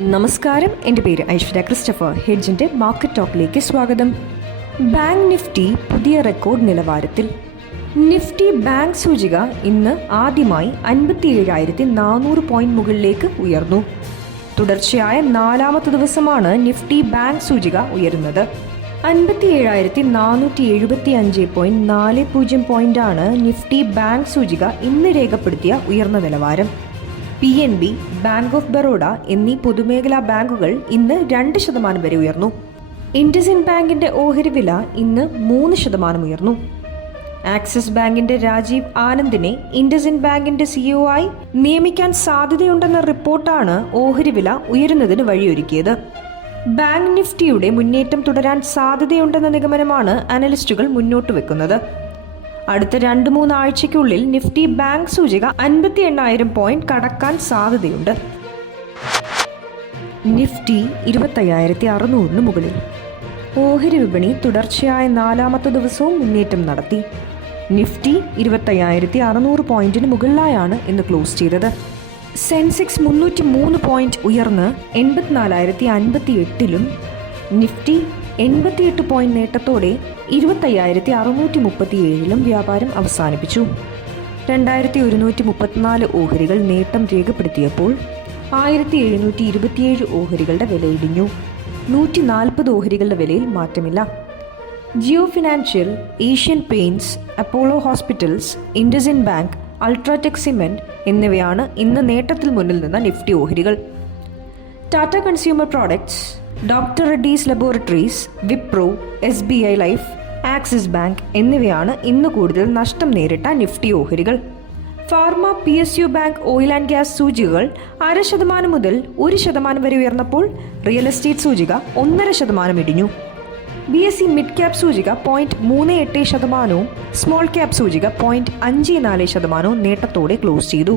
നമസ്കാരം. എന്റെ പേര് ഐശ്വര്യ ക്രിസ്റ്റഫർ. ഹെഡ്ജിന്റെ മാർക്കറ്റ് ടോക്കിലേക്ക് സ്വാഗതം. ബാങ്ക് നിഫ്റ്റി പുതിയ റെക്കോർഡ് നിലവാരത്തിൽ. നിഫ്റ്റി ബാങ്ക് സൂചിക ഇന്ന് ആദ്യമായി അൻപത്തി ഏഴായിരത്തി നാനൂറ് പോയിന്റ് മുകളിലേക്ക് ഉയർന്നു. തുടർച്ചയായ നാലാമത്തെ ദിവസമാണ് നിഫ്റ്റി ബാങ്ക് സൂചിക ഉയരുന്നത്. അൻപത്തി ഏഴായിരത്തി നാനൂറ്റി എഴുപത്തി അഞ്ച് പോയിന്റ് നാല് പൂജ്യം പോയിന്റാണ് നിഫ്റ്റി ബാങ്ക് സൂചിക ഇന്ന് രേഖപ്പെടുത്തിയ ഉയർന്ന നിലവാരം. P N B bank of Baroda എന്നീ പൊതുമേഖലാ ബാങ്കുകൾ ഇന്ന് രണ്ട് ശതമാനം വരെ ഉയർന്നു. ഇൻഡസിൻ ബാങ്കിന്റെ ഓഹരി വില ഇന്ന് മൂന്ന് ശതമാനം ഉയർന്നു. ആക്സിസ് ബാങ്കിന്റെ രാജീവ് ആനന്ദിനെ ഇൻഡസിൻ ബാങ്കിന്റെ സിഇഒ ആയി നിയമിക്കാൻ സാധ്യതയുണ്ടെന്ന റിപ്പോർട്ടാണ് ഓഹരി വില ഉയരുന്നതിന് വഴിയൊരുക്കിയത്. ബാങ്ക് നിഫ്റ്റിയുടെ മുന്നേറ്റം തുടരാൻ സാധ്യതയുണ്ടെന്ന നിഗമനമാണ് അനലിസ്റ്റുകൾ മുന്നോട്ട് വെക്കുന്നത്. അടുത്ത രണ്ട് മൂന്ന് ആഴ്ചയ്ക്കുള്ളിൽ നിഫ്റ്റി ബാങ്ക് സൂചിക അൻപത്തി എണ്ണായിരം പോയിന്റ് കടക്കാൻ സാധ്യതയുണ്ട്. നിഫ്റ്റി ഇരുപത്തയ്യായിരത്തി അറുന്നൂറിന് മുകളിൽ. ഓഹരി വിപണി തുടർച്ചയായ നാലാമത്തെ ദിവസവും മുന്നേറ്റം നടത്തി. നിഫ്റ്റി ഇരുപത്തയ്യായിരത്തി അറുന്നൂറ് പോയിന്റിന് മുകളിലായാണ് ഇന്ന് ക്ലോസ് ചെയ്തത്. സെൻസെക്സ് മുന്നൂറ്റി മൂന്ന് പോയിന്റ് ഉയർന്ന് എൺപത്തിനാലായിരത്തി അൻപത്തി എട്ടിലും നിഫ്റ്റി എൺപത്തിയെട്ട് പോയിന്റ് നേട്ടത്തോടെ ഇരുപത്തയ്യായിരത്തി അറുന്നൂറ്റി മുപ്പത്തിയേഴിലും വ്യാപാരം അവസാനിപ്പിച്ചു. രണ്ടായിരത്തി ഒരുന്നൂറ്റി മുപ്പത്തിനാല് ഓഹരികൾ നേട്ടം രേഖപ്പെടുത്തിയപ്പോൾ ആയിരത്തി എഴുന്നൂറ്റി ഇരുപത്തിയേഴ് ഓഹരികളുടെ വില ഇടിഞ്ഞു. നൂറ്റി നാൽപ്പത് ഓഹരികളുടെ വിലയിൽ മാറ്റമില്ല. Jio financial Asian paints Apollo hospitals IndusInd bank UltraTech cement എന്നിവയാണ് ഇന്ന് നേട്ടത്തിൽ മുന്നിൽ നിന്ന നിഫ്റ്റി ഓഹരികൾ. Tata consumer products doctor Reddy's laboratories Wipro S B I life Axis bank എന്നിവയാണ് ഇന്ന് കൂടുതൽ നഷ്ടം നേരിട്ട നിഫ്റ്റി ഓഹരികൾ. Pharma P S U bank oil and gas സൂചികകൾ അര ശതമാനം മുതൽ ഒരു ശതമാനം വരെ ഉയർന്നപ്പോൾ റിയൽ എസ്റ്റേറ്റ് സൂചിക ഒന്നര ശതമാനം ഇടിഞ്ഞു. B S C mid cap സൂചിക പോയിന്റ് മൂന്ന് എട്ട് ശതമാനവും സ്മോൾ ക്യാപ് സൂചിക പോയിന്റ് അഞ്ച് നാല് ശതമാനവും നേട്ടത്തോടെ ക്ലോസ് ചെയ്തു.